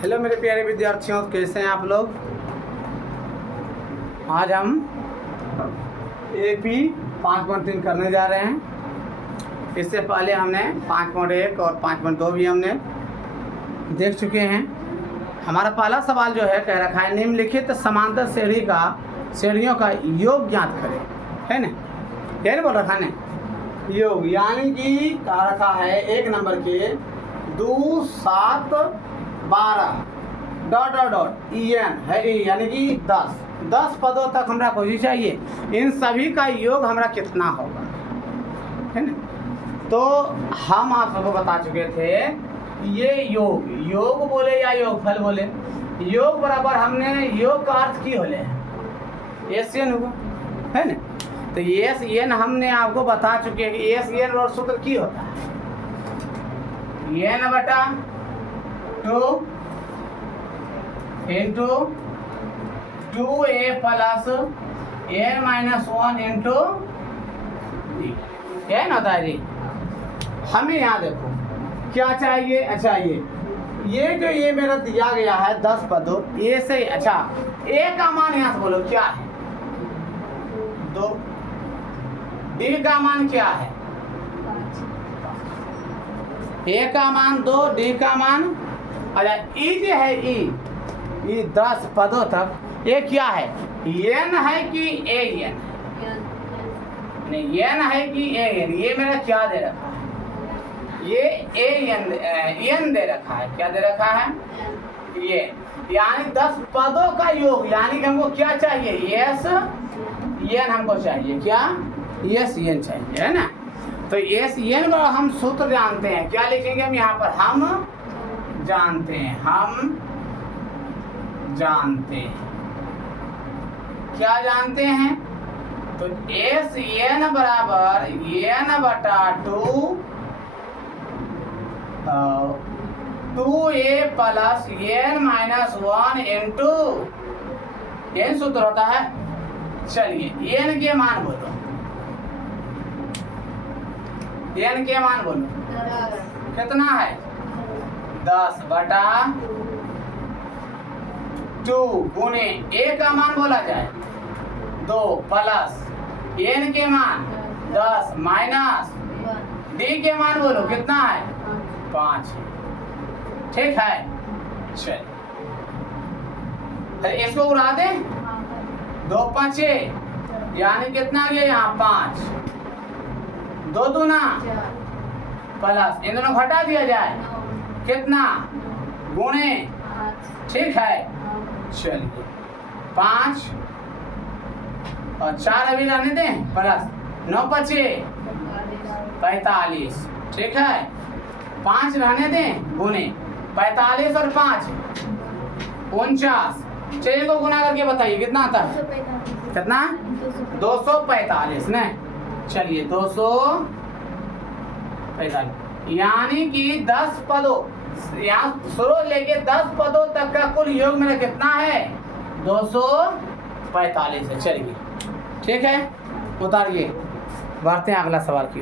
Hello मेरे प्यारे विद्यार्थियों, कैसे हैं आप लोग। आज हम AP 5.3 करने जा रहे हैं। इससे पहले हमने 5.1 और 5.2 भी हमने देख चुके हैं। हमारा पहला सवाल जो है कह रखा है निम्नलिखित समांतर श्रेणियों का योग ज्ञात करें, है ना। यही बोल रखा है योग, यानी कि कह रखा है 1 नंबर के 2 7 12 डॉट डॉट डॉट EN है, यानी कि 10 पदों तक हमरा खोजी चाहिए। इन सभी का योग हमरा कितना होगा, है ना। तो हम आप सबको बता चुके थे ये योग बोले या योगफल बोले। योग बराबर हमने योग का अर्थ की होले SN होगा, है ना। तो SN हमने आपको बता चुके हैं कि SN और सूत्र की होता है N बटा 2 into 2A plus N minus 1 into क्या ना होता है जी। हमें यहाँ देखो क्या चाहिए। अच्छा ये मेरा दिया गया है 10 पदों ए से। अच्छा A का मान यहाँ से बोलो क्या है 2, D का मान क्या है A का मान 2, D का मान। अच्छा E जो है E 10 पदों तक ये क्या है N है कि AN, नहीं N है कि AN। ये मेरा क्या दे रखा है ये N दे रखा है। क्या दे रखा है ये, यानी 10 पदों का योग, यानी कि हमको क्या चाहिए SN हमको चाहिए। क्या SN चाहिए, है ना। तो SN का हम सूत्र जानते हैं। क्या लिखेंगे हम यहाँ पर, हम जानते हैं क्या जानते हैं। तो SN बराबर N बटा 2A plus N minus 1 into N सूत्र होता है। चलिए N के मान बोलो, N के मान बोलो कितना है 10 बटा 2 गुने A का मान बोला जाए 2 प्लस N के मान 10 माइनस D के मान बोलो कितना है 5। ठीक है, चल अरे इसको उड़ा दे 2 5 यानी कितना आ गया यहाँ 5, 2 दूना प्लस इन दोनों घटा दिया जाए कितना गुणे। ठीक है, चलिए 5 और 4 अभी रहने दें प्लस 9 5 45। ठीक है, 5 रहने दें गुने 45 और 5 49। चलिए को गुना करके बताइए कितना आता है, कितना 245 ने। चलिए 245 यानी कि 10 पदों यहाँ शुरू लेके 10 पदों तक का कुल योग मेरा कितना है 245 है। चलिए ठीक है, उतारिए, बढ़ते हैं अगला सवाल की।